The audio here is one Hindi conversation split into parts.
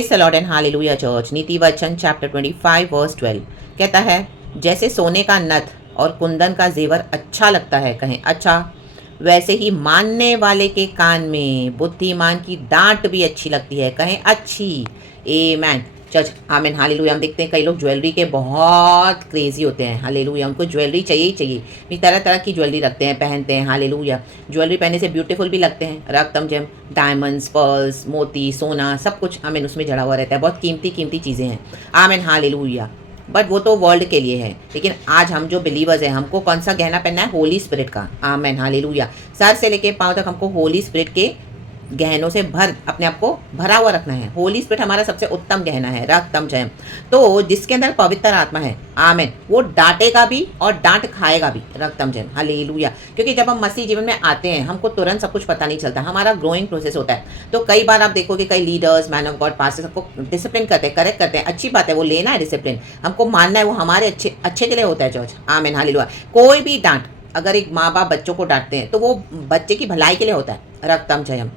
Praise the Lord and Hallelujah Church। नीति वचन चैप्टर 25 वर्स 12 कहता है, जैसे सोने का नथ और कुंदन का जेवर अच्छा लगता है, कहें अच्छा, वैसे ही मानने वाले के कान में बुद्धिमान की डांट भी अच्छी लगती है, कहें अच्छी। आमेन चर्च, आमीन हालेलुया। हम देखते हैं कई लोग ज्वेलरी के बहुत क्रेजी होते हैं, हालेलुया। उनको ज्वेलरी चाहिए ही चाहिए, भी तरह तरह की ज्वेलरी रखते हैं, पहनते हैं, हालेलुया। ज्वेलरी पहनने से ब्यूटीफुल भी लगते हैं, रत्न जेम, डायमंड्स, पर्ल्स, मोती, सोना, सब कुछ आमीन उसमें जड़ा हुआ रहता है। बहुत कीमती कीमती चीज़ें हैं, आमीन हालेलुया। बट वो तो वर्ल्ड के लिए है, लेकिन आज हम जो बिलीवर्स हैं, हमको कौन सा गहना पहनना है? होली स्पिरिट का, आमीन हालेलुया। सर से लेके पाँव तक हमको होली स्पिरिट के गहनों से अपने आप को भरा हुआ रखना है। होली स्पिरिट हमारा सबसे उत्तम गहना है, रक्तम जयम। तो जिसके अंदर पवित्र आत्मा है, आमेन, वो डांटेगा भी और डांट खाएगा भी, रक्तम जयम, हालेलुया। क्योंकि जब हम मसीह जीवन में आते हैं, हमको तुरंत सब कुछ पता नहीं चलता, हमारा ग्रोइंग प्रोसेस होता है। तो कई बार आप देखोगे कई leaders, man of God, pastors सबको डिसिप्लिन करते हैं, करेक्ट करते हैं, अच्छी बात है, वो लेना है डिसिप्लिन, हमको मानना है, वो हमारे अच्छे के लिए होता है चर्च, आमेन हालेलुया। कोई भी डांट, अगर एक माँ बाप बच्चों को डांटते हैं तो वो बच्चे की भलाई के लिए होता है, रक्तम जयम।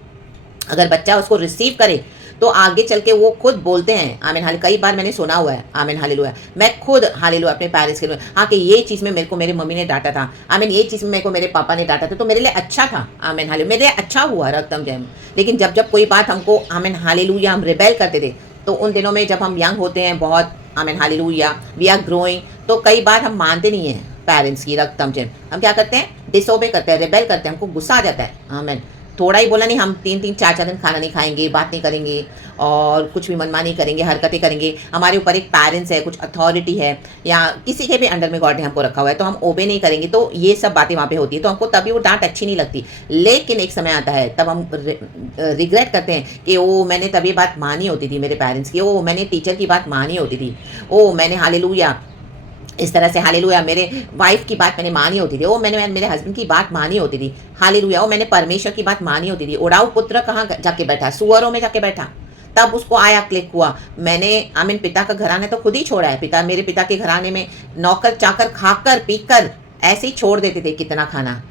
अगर बच्चा उसको रिसीव करे तो आगे चल के वो खुद बोलते हैं, आमीन हाल। कई बार मैंने सुना हुआ है, आमीन हालेलुया। मैं खुद हालेलुया अपने पेरेंट्स के लिए, हाँ, कि ये चीज़ में मेरे को मेरी मम्मी ने डांटा था, आमीन, ये चीज़ में मेरे को मेरे पापा ने डांटा था, तो मेरे लिए अच्छा था, आमीन हालेलुया, मेरे लिए अच्छा हुआ, रत्तम जयम। लेकिन जब जब कोई बात हमको, आमीन हालेलुया, हम रिबेल करते थे, तो उन दिनों में जब हम यंग होते हैं बहुत, आमीन हालेलुया, वी आर ग्रोइंग, तो कई बार हम मानते नहीं हैं पेरेंट्स की, रत्तम जयम। हम क्या करते हैं? डिसोबे करते हैं, रिबेल करते हैं, हमको गुस्सा आ जाता है, आमीन। थोड़ा ही बोला नहीं, हम 3-3 4-4 दिन खाना नहीं खाएंगे, बात नहीं करेंगे और कुछ भी मनमानी करेंगे, हरकतें करेंगे। हमारे ऊपर एक पेरेंट्स है, कुछ अथॉरिटी है, या किसी के भी अंडर में गॉड ने हमको रखा हुआ है, तो हम ओबे नहीं करेंगे, तो ये सब बातें वहाँ पे होती है, तो हमको तभी वो डांट अच्छी नहीं लगती। लेकिन एक समय आता है तब हम रिग्रेट करते हैं कि ओ, मैंने तभी बात मानी होती थी मेरे पेरेंट्स की, ओ मैंने टीचर की बात मानी होती थी, ओ मैंने हालेलुया इस तरह से, हालेलुया, मेरे वाइफ की बात मैंने मानी होती थी, ओ मैंने मेरे हस्बैंड की बात मानी होती थी, हालेलुया, ओ मैंने परमेश्वर की बात मानी होती थी। उड़ाऊ पुत्र कहाँ जाके बैठा? सुअरों में जाके बैठा। तब उसको आया, क्लिक हुआ, मैंने आमीन पिता का घराने तो खुद ही छोड़ा है। मेरे पिता के घराने में नौकर चाकर खाकर पीकर ऐसे ही छोड़ देते थे कितना खाना,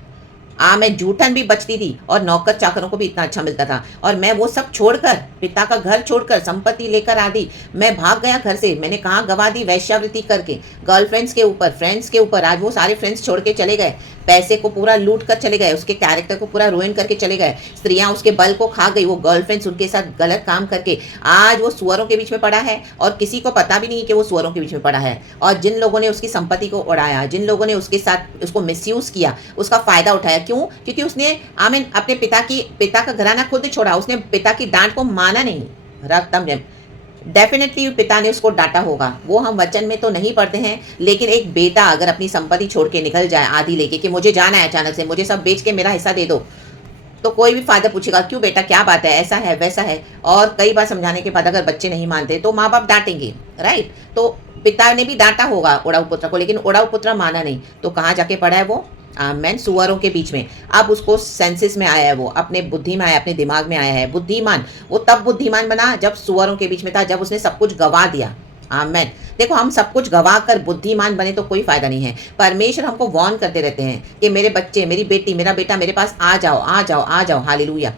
मैं जूठन भी बचती थी और नौकर चाकरों को भी इतना अच्छा मिलता था, और मैं वो सब छोड़कर, पिता का घर छोड़कर, संपत्ति लेकर आदि, मैं भाग गया घर से। मैंने कहाँ गवा दी? वैश्यावृत्ति करके, गर्लफ्रेंड्स के ऊपर, फ्रेंड्स के ऊपर। आज वो सारे फ्रेंड्स छोड़ के चले गए, पैसे को पूरा लूट कर चले गए, उसके कैरेक्टर को पूरा रुइन करके चले गए, स्त्रियां उसके बल को खा गई, वो गर्लफ्रेंड्स उनके साथ गलत काम करके आज वो सुअरों के बीच में पड़ा है, और किसी को पता भी नहीं कि वो सुअरों के बीच में पड़ा है। और जिन लोगों ने उसकी संपत्ति को उड़ाया, जिन लोगों ने उसके साथ उसको मिसयूज किया, उसका फायदा उठाया, क्यों? क्योंकि उसने आमीन अपने पिता का घराना खुद छोड़ा, उसने पिता की डांट को माना नहीं, रक्तम जम। डेफिनेटली पिता ने उसको डांटा होगा, वो हम वचन में तो नहीं पढ़ते हैं, लेकिन एक बेटा अगर अपनी संपत्ति छोड़ के निकल जाए आधी लेके कि मुझे जाना है अचानक से, मुझे सब बेच के मेरा हिस्सा दे दो, तो कोई भी फादर पूछेगा, क्यों बेटा, क्या बात है, ऐसा है वैसा है। और कई बार समझाने के बाद अगर बच्चे नहीं मानते तो माँ बाप डांटेंगे, राइट। तो पिता ने भी डांटा होगा उड़ाऊ पुत्र को, लेकिन उड़ाऊ पुत्र माना नहीं, तो कहाँ जाके पड़ा है वो? आमेन, सुअरों के बीच में। अब उसको सेंसेस में आया है, वो अपने बुद्धि में आया, अपने दिमाग में आया है, बुद्धिमान। वो तब बुद्धिमान बना जब सुअरों के बीच में था, जब उसने सब कुछ गवा दिया, आमेन। देखो, हम सब कुछ गवा कर बुद्धिमान बने तो कोई फायदा नहीं है। परमेश्वर हमको वार्न करते रहते हैं कि मेरे बच्चे, मेरी बेटी, मेरा बेटा मेरे पास आ जाओ, आ जाओ, आ जाओ, हालेलुया।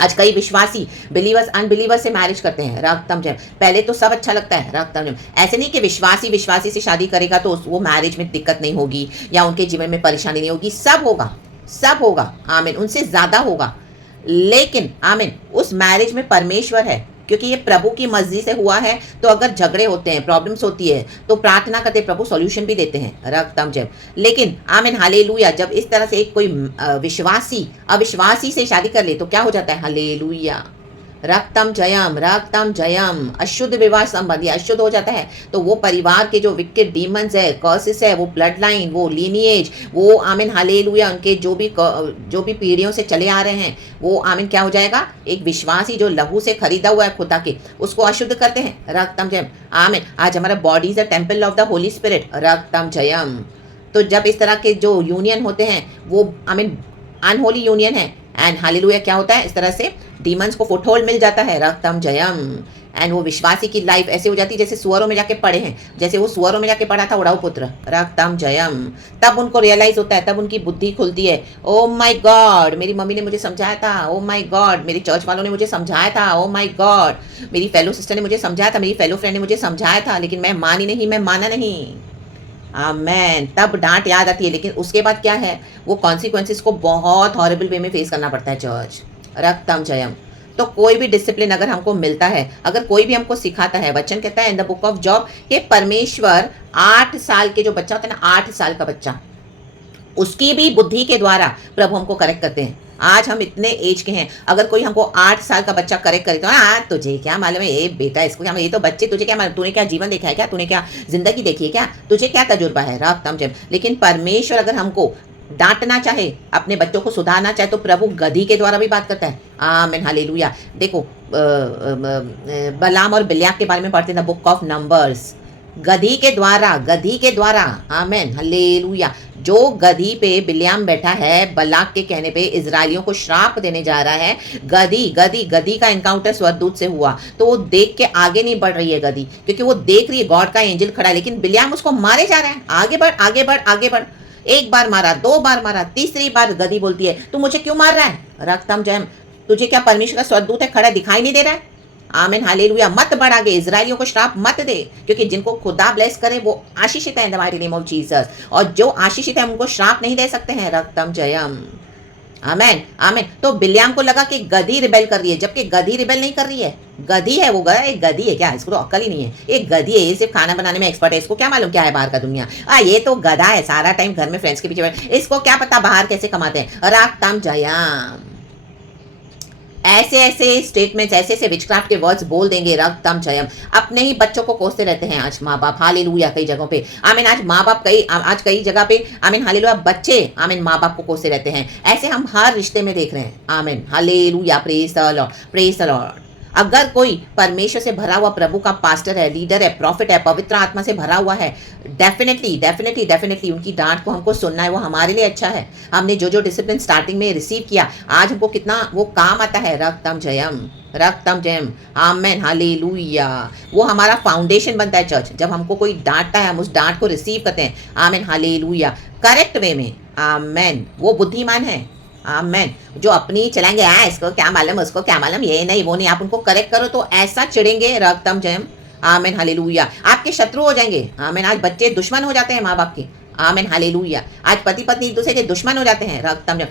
आज कई विश्वासी बिलीवर्स अनबिलीवर्स से मैरिज करते हैं, रक्तम जय। पहले तो सब अच्छा लगता है, रक्तम जय। ऐसे नहीं कि विश्वासी से शादी करेगा तो वो मैरिज में दिक्कत नहीं होगी या उनके जीवन में परेशानी नहीं होगी, सब होगा, सब होगा, आमीन, उनसे ज्यादा होगा। लेकिन आमीन, उस मैरिज में परमेश्वर है, क्योंकि ये प्रभु की मर्जी से हुआ है। तो अगर झगड़े होते हैं, प्रॉब्लम्स होती है, तो प्रार्थना करते, प्रभु सॉल्यूशन भी देते हैं, रक्तम जय। लेकिन आमीन हालेलुया, जब इस तरह से एक कोई विश्वासी अविश्वासी से शादी कर ले तो क्या हो जाता है? हालेलुया, रक्तम जयम, रक्तम जयम। अशुद्ध विवाह संबंधी अशुद्ध हो जाता है, तो वो परिवार के जो विकेट डीमंस है, कर्सेस है, वो ब्लड लाइन, वो लीनिएज, वो आमीन हालेलुया, उनके जो भी पीढ़ियों से चले आ रहे हैं, वो आमीन क्या हो जाएगा? एक विश्वासी जो लहू से खरीदा हुआ है खुदा के, उसको अशुद्ध करते हैं, रक्तम जयम, आमीन। आज हमारा body is the temple of the Holy Spirit, रक्तम जयम। तो जब इस तरह के जो यूनियन होते हैं, वो आमीन अनहोली यूनियन है, एंड हालेलुया क्या होता है? इस तरह से डीमंस को फुटहोल्ड मिल जाता है, रक्तम जयम। एंड वो विश्वासी की लाइफ ऐसे हो जाती है जैसे सुअरों में जाके पड़े हैं, जैसे वो सुअरों में जाके पड़ा था उड़ाऊ पुत्र, रक्तम जयम। तब उनको रियलाइज होता है, तब उनकी बुद्धि खुलती है। ओ माय गॉड, मेरी मम्मी ने मुझे समझाया था, ओ माय गॉड मेरे चर्च वालों ने मुझे समझाया था, ओ माय गॉड मेरी फेलो सिस्टर ने मुझे समझाया था, मेरी फेलो फ्रेंड ने मुझे समझाया था, लेकिन मैं मानी नहीं, मैं माना नहीं। आमेन। तब डांट याद आती है, लेकिन उसके बाद क्या है, वो कॉन्सिक्वेंसेस को बहुत हॉरिबल वे में फेस करना पड़ता है चर्च, रक्तम जयम। तो कोई भी डिसिप्लिन अगर हमको मिलता है, अगर कोई भी हमको सिखाता है, वचन कहता है in the book of job कि परमेश्वर 8 साल के जो बच्चा होता है ना, 8 साल का बच्चा, उसकी भी बुद्धि के द्वारा प्रभु हमको करेक्ट करते हैं। आज हम इतने एज के हैं, अगर कोई हमको 8 साल का बच्चा करेक्ट करे तो तुझे क्या मालूम है, ये बेटा इसको क्या, ये तो बच्चे, तुझे क्या मालूम, तूने क्या जीवन देखा है क्या, तूने क्या जिंदगी देखी है क्या, तुझे क्या तजुर्बा है, राम जय। लेकिन परमेश्वर अगर हमको डांटना चाहे, अपने बच्चों को सुधारना चाहे, तो प्रभु गधी के द्वारा भी बात करता है। आमीन हालेलुया। देखो बलाम और बिल्याक के बारे में पढ़ते हैं बुक ऑफ नंबर्स, गधी के द्वारा आमेन हालेलुया। जो गधी पे बिल्याम बैठा है, बलाक के कहने पे इजरायलियों को श्राप देने जा रहा है, गधी का एनकाउंटर स्वर्गदूत से हुआ, तो वो देख के आगे नहीं बढ़ रही है गधी, क्योंकि वो देख रही है गॉड का एंजल खड़ा है, लेकिन बिल्याम उसको मारे जा रहा है, आगे बढ़। एक बार मारा, 2 बार मारा, तीसरी बार गधी बोलती है तू मुझे क्यों मार रहा है, रक्तम जयम, तुझे क्या परमेश्वर का स्वर्गदूत है खड़ा, दिखाई नहीं दे रहा है। आमीन हालेलुया। मत बढ़ आगे, इजरायलियों को श्राप मत दे, क्योंकि जिनको खुदा ब्लेस करे वो आशीषित है in the mighty name of Jesus, और जो आशीषित है उनको श्राप नहीं दे सकते हैं, रक्तम जयम। आमेन आमेन। तो बिल्याम को लगा कि गधी रिबेल कर रही है, जबकि गधी रिबेल नहीं कर रही है, गधी है वो, एक गधी है क्या, इसको तो अक्ल ही नहीं है, एक गधी है, ये सिर्फ खाना बनाने में एक्सपर्ट है, इसको क्या मालूम क्या है बाहर का दुनिया, ये तो गधा है, सारा टाइम घर में फ्रेंड्स के पीछे, इसको क्या पता बाहर कैसे कमाते हैं, रक्तम जयम। ऐसे ऐसे स्टेटमेंट्स, ऐसे विचक्राफ्ट के वर्ड्स बोल देंगे, रक्तम जयम। अपने ही बच्चों को कोसते रहते हैं आज माँ बाप, हालेलुया। कई जगहों पे आमीन, आज माँ बाप कई जगह पे आमीन हालेलुया, बच्चे आमीन माँ बाप को कोसते रहते हैं। ऐसे हम हर रिश्ते में देख रहे हैं, आमीन hallelujah, praise the Lord, praise the Lord. अगर कोई परमेश्वर से भरा हुआ प्रभु का पास्टर है, लीडर है, प्रॉफिट है, पवित्र आत्मा से भरा हुआ है, डेफिनेटली उनकी डांट को हमको सुनना है, वो हमारे लिए अच्छा है। हमने जो डिसिप्लिन स्टार्टिंग में रिसीव किया, आज हमको कितना वो काम आता है, रक्तम जयम, आमेन हालेलुया। वो हमारा फाउंडेशन बनता है चर्च, जब हमको कोई डांटता है हम उस डांट को रिसीव करते हैं, आमेन हालेलुया, करेक्ट वे में, आमेन। वो बुद्धिमान है, आमेन। जो अपनी चलाएंगे, इसको क्या मालूम, उसको क्या मालूम, ये नहीं वो नहीं, आप उनको करेक्ट करो तो ऐसा चिड़ेंगे, रक्तम जयम, आमेन हालेलुया। आपके शत्रु हो जाएंगे, आमेन। आज बच्चे दुश्मन हो जाते हैं माँ बाप के, आमेन हालेलुया। आज पति पत्नी एक दूसरे के दुश्मन हो जाते हैं, रक्तम जयम।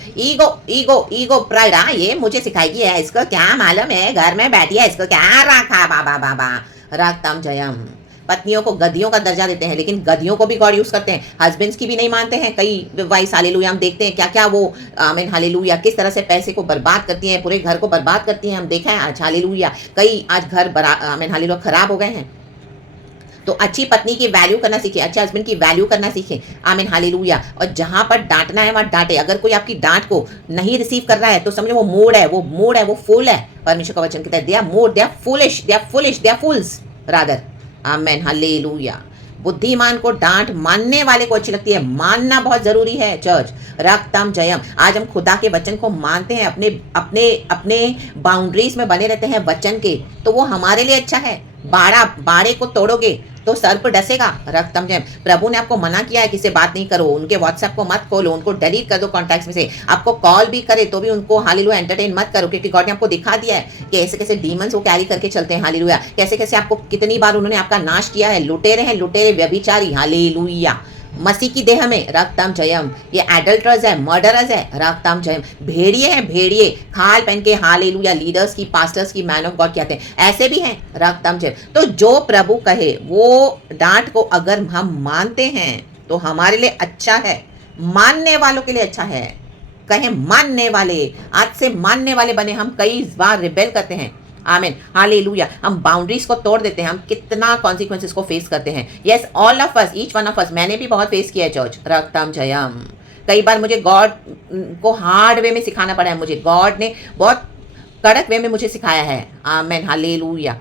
ईगो प्राइड, ये मुझे सिखाएगी है, इसको क्या मालूम है, घर में बैठी है, इसको क्या रखा बाबा, रक्तम जयम। पत्नियों को गधियों का दर्जा देते हैं, लेकिन गधियों को भी गॉड यूज करते हैं, हस्बैंड्स की भी नहीं मानते हैं। कई वाइस हालेलुया हम देखते हैं क्या क्या वो आमीन हालेलुया किस तरह से पैसे को बर्बाद करती हैं, पूरे घर को बर्बाद करती हैं, हम देखा है आज हालेलुया। कई आज घर आमीन हालेलुया खराब हो गए हैं। तो अच्छी पत्नी की वैल्यू करना सीखे, अच्छे हस्बैंड की वैल्यू करना सीखे, आमीन हालेलुया। और जहां पर डांटना है वहां डांटे। अगर कोई आपकी डांट को नहीं रिसीव कर रहा है तो समझो वो मूड है, वो फूल है। परमेश्वर का वचन कहता है they are mood, they are fools rather, amen hallelujah. बुद्धिमान को डांट मानने वाले को अच्छी लगती है, मानना बहुत जरूरी है चर्च, रक्तम जयम। आज हम खुदा के वचन को मानते हैं, अपने बाउंड्रीज में बने रहते हैं वचन के, तो वो हमारे लिए अच्छा है। बाड़े को तोड़ोगे तो सर्प डसेगा, रक्तम जयम। प्रभु ने आपको मना किया है कि से बात नहीं करो, उनके व्हाट्सएप को मत खोलो, उनको डिलीट कर दो कॉन्टैक्ट्स में से। आपको कॉल भी करे तो भी उनको हालेलुया एंटरटेन मत करो, क्योंकि गॉड ने आपको दिखा दिया है कि ऐसे कैसे डीमंस वो कैरी करके चलते हैं, हालेलुया। कैसे कैसे आपको कितनी बार उन्होंने आपका नाश किया है। लुटेरे व्यभिचारी, हालेलुया, मसीह की देह में, रक्तम जयम। ये एडल्टर्स है, मर्डरर्स है, रक्तम जयम। भेड़िए खाल पहन के, हालेलुया, लीडर्स की, पास्टर्स की, मैन ऑफ गॉड कहते हैं, ऐसे भी हैं, रक्तम जयम। तो जो प्रभु कहे वो डांट को अगर हम मानते हैं तो हमारे लिए अच्छा है, मानने वालों के लिए अच्छा है। कहें मानने वाले, आज से मानने वाले बने। हम कई बार रिबेल करते हैं, आमीन हालेलुया, हम बाउंड्रीज को तोड़ देते हैं, हम कितना कॉन्सिक्वेंसेस को फेस करते हैं। Yes, all of us, each one of us, मैंने भी बहुत फेस किया है चर्च, रक्तम जयम। कई बार मुझे गॉड को हार्ड वे में सिखाना पड़ा है, मुझे गॉड ने बहुत कड़क वे में मुझे सिखाया है, आमीन हालेलुया,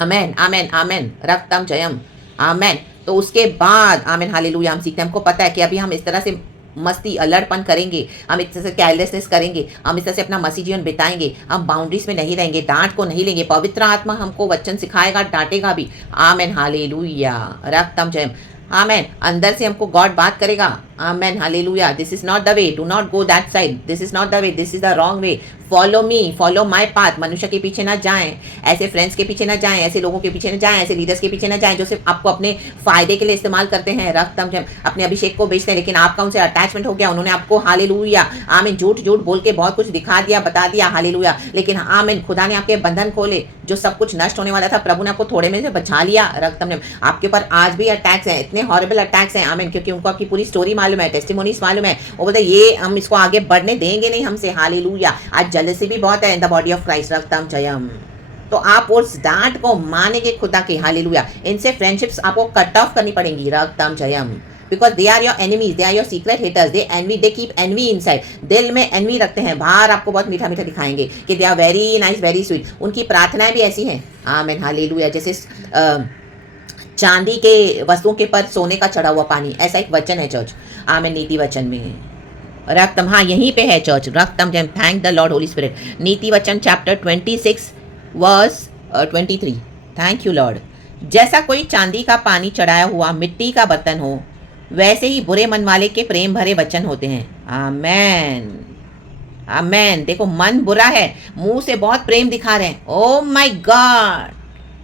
आमेन, रक्तम जयम, आमेन। तो उसके बाद आमीन हालेलुया हम सीखते हैं, हमको पता है कि अभी हम इस तरह से मस्ती लड़पन करेंगे, हम इस तरह से केयरलेसनेस करेंगे, हम इस तरह से अपना मसीह जीवन बिताएंगे, हम बाउंड्रीज में नहीं रहेंगे, डांट को नहीं लेंगे, पवित्र आत्मा हमको वचन सिखाएगा, डांटेगा भी। आमेन, हालेलुया, रक्तम जयम। आमेन, अंदर से हमको गॉड बात करेगा। Amen, hallelujah. This is not the way, do not go that side, this is not the way, this is the wrong way, follow me, follow my path. मनुष्य के पीछे ना जाएं, ऐसे फ्रेंड्स के पीछे ना जाएं, ऐसे लोगों के पीछे ना जाएं, ऐसे लीडर्स के पीछे ना जाएं जो सिर्फ आपको अपने फायदे के लिए इस्तेमाल करते हैं, रक्तम जम अपने अभिषेक को बेचते हैं, लेकिन आपका उनसे अटैचमेंट हो गया, उन्होंने आपको हालेलुया आमीन झूठ झूठ बोल के बहुत कुछ दिखा दिया, बता दिया, हालेलुया, लेकिन आमीन खुदा ने आपके बंधन खोले, जो सब कुछ नष्ट होने वाला था प्रभु ने आपको थोड़े में से बचा लिया, रक्तम जम। आपके ऊपर आज भी अटैक्स हैं, इतने हॉरिबल अटैक्स हैं, आमीन, क्योंकि उनको आपकी पूरी स्टोरी मालूम है, टेस्टिमोनीज मालूम है, वो बोलते ये हम इसको आगे बढ़ने देंगे नहीं हमसे, हालेलुया। आज जेलसी भी बहुत है in the body of Christ, रक्तम जयम। तो आप उस डांट को मानेंगे खुदा के, हालेलुया। इनसे फ्रेंडशिप्स आपको कट ऑफ करनी पड़ेंगी, रक्तम जयम, because they are your enemies, they are your secret haters, they envy, they keep envy inside, दिल में एनवी रखते हैं, बाहर आपको बहुत मीठा मीठा दिखाएंगे कि they are very nice, very sweet. उनकी प्रार्थनाएं भी ऐसी हैं, आमीन, हालेलुया, जैसे चांदी के वस्तुओं के पर सोने का चढ़ा हुआ पानी, ऐसा एक वचन है चर्च, आमीन, नीति वचन में, रक्तम, हाँ यहीं पे है चर्च, रक्तम जयम। Thank the Lord Holy Spirit. नीति वचन chapter 26 verse 23। Thank you Lord. जैसा कोई चांदी का पानी चढ़ाया हुआ मिट्टी का बर्तन हो, वैसे ही बुरे मन वाले के प्रेम भरे वचन होते हैं। आमेन, आमेन। देखो मन बुरा है, मुंह से बहुत प्रेम दिखा रहे हैं, oh my God,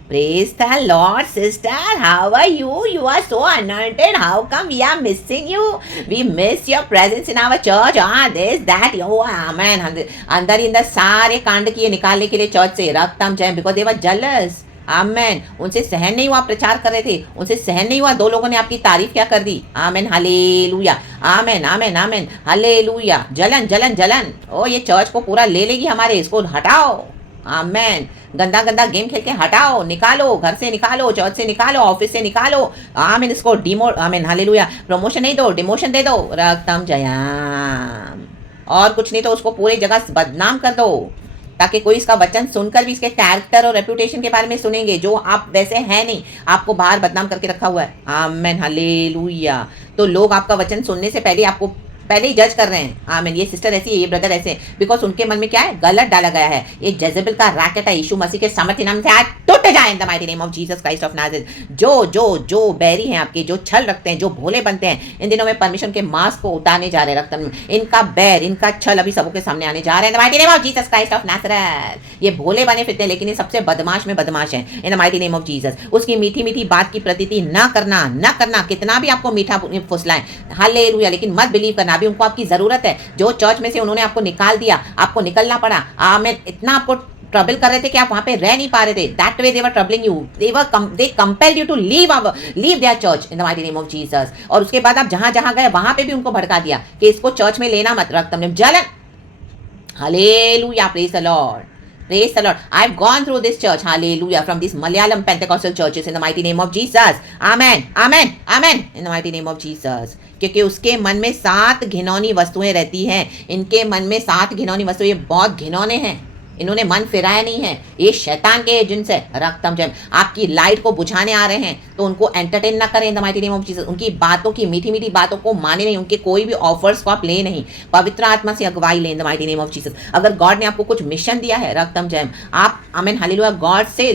praise the Lord, sister, how are you? You are so anointed, how come we are missing you? We miss your presence in our church, this, that, amen। अंदर ही अंदर सारे कांड किए निकालने के लिए चर्च से, रक्तम जय, बिकॉज दे वर जेलस, आमेन। उनसे सहन नहीं हुआ, प्रचार कर रहे थे, उनसे सहन नहीं हुआ, दो लोगों ने आपकी तारीफ क्या कर दी, आमेन, हालेलुया, आमेन, आमेन, आमेन, हालेलुया। जलन जलन जलन, ओ ये चर्च को पूरा ले लेगी हमारे, इसको हटाओ, आमेन। गंदा गंदा गेम खेल के हटाओ, निकालो, घर से निकालो, चर्च से निकालो, ऑफिस से निकालो, आमीन। इसको आमीन, हालेलुया, प्रमोशन नहीं दो, डिमोशन दे दो, रक्तम जयाम। और कुछ नहीं तो उसको पूरी जगह बदनाम कर दो, ताकि कोई इसका वचन सुनकर भी इसके कैरेक्टर और रेपुटेशन के बारे में सुनेंगे, जो आप वैसे हैं नहीं, आपको बाहर बदनाम करके रखा हुआ है, आमीन, हालेलुया। तो लोग आपका वचन सुनने से पहले ही जज कर रहे हैं, आमीन, ये सिस्टर ऐसी है, ये ब्रदर ऐसे, बिकॉज उनके मन में क्या है, गलत डाला गया है। ये जेजेबेल का रैकेट है, यीशु मसीह के सामर्थ्य नाम से आज टूट जाए इन the mighty name of Jesus Christ of Nazareth. जो बैरी हैं आपके, जो छल रखते हैं, जो भोले बनते हैं, इन दिनों में परमिशन के मास्क को उतारने जा रहे हैं, रक्तम, इनका बैर, इनका छल अभी सबके सामने आने जा रहे हैं इन the mighty name of Jesus Christ of Nazareth. ये भोले बने फिरते हैं, लेकिन ये सबसे बदमाश में बदमाश है, in the mighty name of Jesus. उसकी मीठी मीठी बात की प्रतीति ना करना, कितना भी आपको मीठा फुसलाएं, हालेलुया, लेकिन मत बिलीव करना, अभी उनको आपकी जरूरत है। जो चर्च में से उन्होंने आपको निकाल दिया, आपको निकलना पड़ा, आमीन, इतना आपको ट्रबल कर रहे थे कि आप वहां पे रह नहीं पा रहे थे, that way they were troubling you, they compelled you to leave their church in the mighty name of Jesus. और उसके बाद आप जहां जहां गए वहां पे भी उनको भड़का दिया कि इसको चर्च में लेना मत, रक्तम ने जलन, hallelujah, praise the Lord, praise the Lord. I've gone through this church, hallelujah, from these Malayalam Pentecostal churches in the mighty name of Jesus, amen, amen, amen, in the mighty name of Jesus। क्योंकि उसके मन में 7 घिनौनी वस्तुएं रहती हैं, इनके मन में 7 घिनौनी वस्तुएं, ये बहुत घिनौने हैं, इन्होंने मन फिराया नहीं है, ये शैतान के एजेंट से, रक्तम जम। आपकी लाइट को बुझाने आ रहे हैं, तो उनको एंटरटेन ना करें इन the mighty name of Jesus. उनकी बातों की मीठी मीठी बातों को माने नहीं, उनके कोई भी ऑफर्स को आप ले नहीं, पवित्र आत्मा से अगुवाई लें इन the mighty name of Jesus. अगर गॉड ने आपको कुछ मिशन दिया है, रक्तम जम, आप आमीन, हालेलुया, गॉड से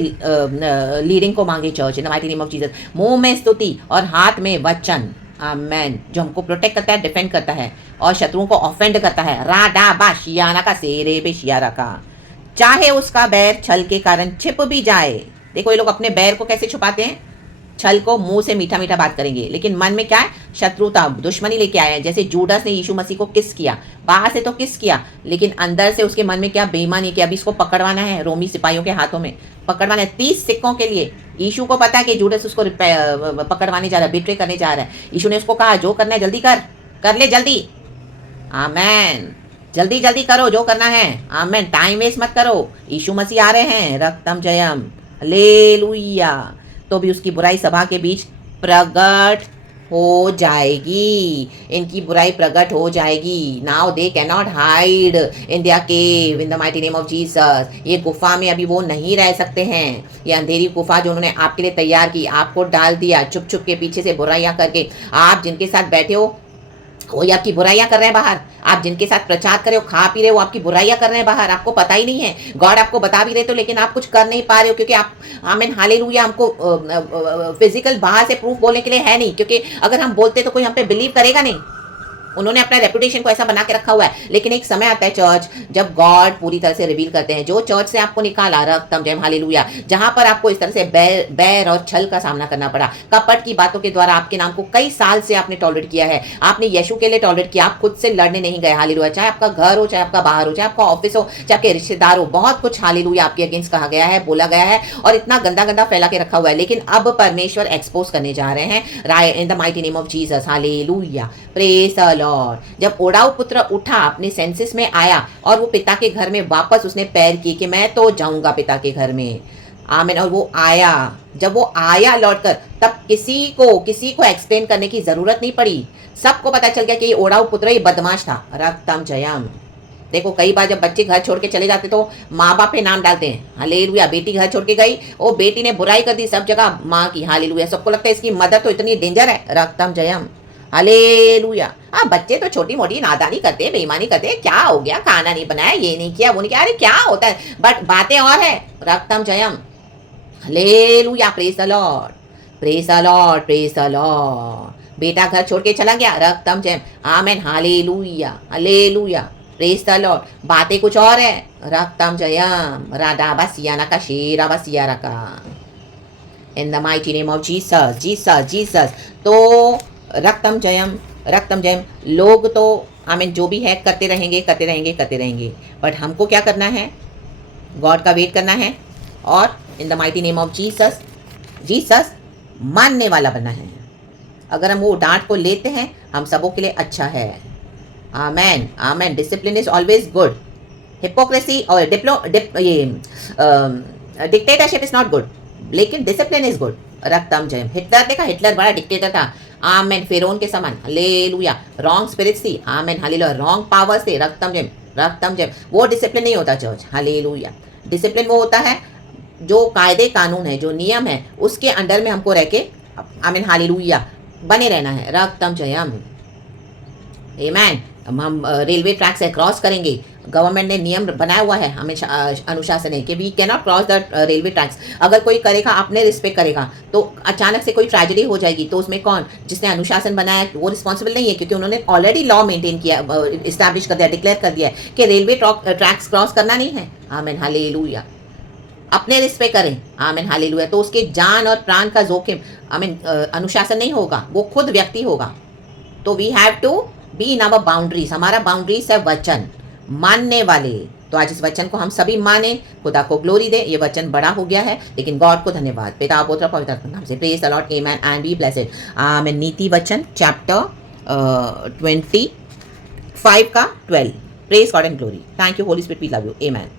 लीडिंग को मांगे church in the mighty name of Jesus. मुंह में स्तुति और हाथ में वचन, आमेन, जो हमको प्रोटेक्ट करता है, डिफेंड करता है और शत्रुओं को ऑफेंड करता है, राडा बाशियाना का सेरे बेशियारा का, चाहे उसका बैर छल के कारण छिप भी जाए। देखो ये लोग अपने बैर को कैसे छुपाते हैं, छल को, मुंह से मीठा मीठा बात करेंगे, लेकिन मन में क्या है, शत्रुता, दुश्मनी लेके आए हैं। जैसे जूडास ने यीशु मसीह को किस किया, बाहर से तो किस किया, लेकिन अंदर से उसके मन में क्या, बेईमानी, कि अभी इसको पकड़वाना है, रोमी सिपाहियों के हाथों में पकड़वाना है 30 सिक्कों के लिए। यीशु को पता है कि जूडास उसको पकड़वाने जा रहा है, बिट्रे करने जा रहा है। यीशु ने उसको कहा, जो करना है जल्दी कर ले जल्दी, आमेन, जल्दी जल्दी करो जो करना है, आमेन, टाइम वेस्ट मत करो, यीशु मसीह आ रहे हैं, रक्तम जयम, हालेलुया। तो भी उसकी बुराई सभा के बीच प्रकट हो जाएगी, इनकी बुराई प्रकट हो जाएगी। Now they can not hide in their cave in the mighty name of Jesus. ये गुफा में अभी वो नहीं रह सकते हैं, ये अंधेरी गुफा जो उन्होंने आपके लिए तैयार की, आपको डाल दिया चुप चुप के पीछे से बुराइयां करके। आप जिनके साथ बैठे हो कोई आपकी बुराइयां कर रहे हैं बाहर, आप जिनके साथ प्रचार कर रहे हो, खा पी रहे हो, आपकी बुराइयां कर रहे हैं बाहर, आपको पता ही नहीं है। गॉड आपको बता भी रहे तो लेकिन आप कुछ कर नहीं पा रहे हो, क्योंकि आप आमीन हालेलुया हमको फिजिकल बाहर से प्रूफ बोलने के लिए है नहीं, क्योंकि अगर हम बोलते तो कोई हम पे बिलीव करेगा नहीं। उन्होंने अपना रेपुटेशन को ऐसा बना के रखा हुआ है। लेकिन एक समय आता है चर्च जब गॉड पूरी तरह से रिवील करते हैं, जो चर्च से आपको निकाला रक्तम जय हालेलुया, जहां पर आपको इस तरह से बैर और छल का सामना करना पड़ा, कपट की बातों के द्वारा आपके नाम को कई साल से आपने टॉलरेट किया है, आपने यीशु के लिए टॉलरेट किया, आप खुद से लड़ने नहीं गए हालेलुया, चाहे आपका घर हो, चाहे आपका बाहर हो, चाहे आपका ऑफिस हो, चाहे आपके रिश्तेदार हो, बहुत कुछ हालेलुया आपके अगेंस्ट कहा गया है, बोला गया है और इतना गंदा गंदा फैला के रखा हुआ है। लेकिन अब परमेश्वर एक्सपोज करने जा रहे हैं राय in the mighty name of Jesus hallelujah, praise the Lord. जब ओडाऊ पुत्र उठा, अपने सेंसेस में आया और वो पिता के घर में वापस उसने पैर किए कि मैं तो जाऊंगा पिता के घर में, आमीन। और वो आया, जब वो आया लौटकर, तब किसी को एक्सप्लेन करने की जरूरत नहीं पड़ी, सबको पता चल गया कि ये ओडाऊ पुत्र ये बदमाश था। रक्तम जयम। देखो कई बार जब बच्चे घर छोड़ के चले जाते तो माँ बाप पे नाम डालते हैं हालेलुया, बेटी घर छोड़ के गई, वो बेटी ने बुराई कर दी सब जगह माँ की हालेलुया, सबको लगता है इसकी मदर तो इतनी डेंजर है। रक्तम जयम हालेलुया। हाँ, बच्चे तो छोटी मोटी नादानी करते हैं, बेईमानी करते हैं, क्या हो गया, खाना नहीं बनाया, ये नहीं किया, वो नहीं किया, अरे क्या होता है, बट बातें और है। रक्तम जयम hallelujah, praise the Lord, praise the Lord, praise the Lord. बेटा घर छोड़ के चला गया, रक्तम जयम, amen hallelujah, hallelujah, praise the Lord. बातें कुछ और है, रक्तम जयम, राधा बसियाना का शेरा बसियारा का, इन the mighty name of Jesus, Jesus, Jesus. तो रक्तम जयम, रक्तम जयम। लोग तो आमीन जो भी है करते रहेंगे, करते रहेंगे, करते रहेंगे, बट हमको क्या करना है, गॉड का वेट करना है और इन the mighty name of Jesus, Jesus मानने वाला बनना है। अगर हम वो डांट को लेते हैं, हम सबों के लिए अच्छा है। Amen, amen. Discipline is always good, hypocrisy और डिक्टेटरशिप इज नॉट गुड, लेकिन डिसिप्लिन इज गुड। रक्तम जयम। हिटलर देखा, हिटलर बड़ा डिक्टेटर था, आमेन, फेरोन के समान, हालेलुया। रॉन्ग स्पिरिट्स थी, आमेन, हालेलुया। रॉन्ग पावर्स थे, रक्तम जयम, रक्तम जयम। वो डिसिप्लिन नहीं होता चर्च, हालेलुया। डिसिप्लिन वो होता है जो कायदे कानून है, जो नियम है, उसके अंडर में हमको रह के आमीन हालेलुया बने रहना है। रक्तम जयम, आमेन। हम रेलवे ट्रैक से क्रॉस करेंगे, गवर्नमेंट ने नियम बनाया हुआ है, हमें अनुशासन है कि we can not cross the railway tracks. अगर कोई करेगा, अपने रिस्पेक्ट करेगा, तो अचानक से कोई ट्रेजेडी हो जाएगी तो उसमें कौन, जिसने अनुशासन बनाया वो रिस्पॉन्सिबल नहीं है, क्योंकि उन्होंने ऑलरेडी लॉ मेंटेन किया, इस्टेब्लिश कर दिया, डिक्लेयर कर दिया है कि रेलवे ट्रैक्स क्रॉस करना नहीं है। आमीन हालेलुया। अपने रिस्पेक्ट करें, आमीन हालेलुया। तो उसके जान और प्राण का जोखिम, आमीन, अनुशासन नहीं होगा, वो खुद व्यक्ति होगा। तो we have to be in our boundaries. हमारा बाउंड्रीज है वचन, मानने वाले। तो आज इस वचन को हम सभी माने, खुदा को ग्लोरी दे। ये वचन बड़ा हो गया है, लेकिन गॉड को धन्यवाद। पिता पुत्र पवित्र आत्मा नाम से, praise the Lord, amen and be blessed. Amen. नीति वचन चैप्टर 25 का 12। Praise God and glory. Thank you Holy Spirit, we love you, amen.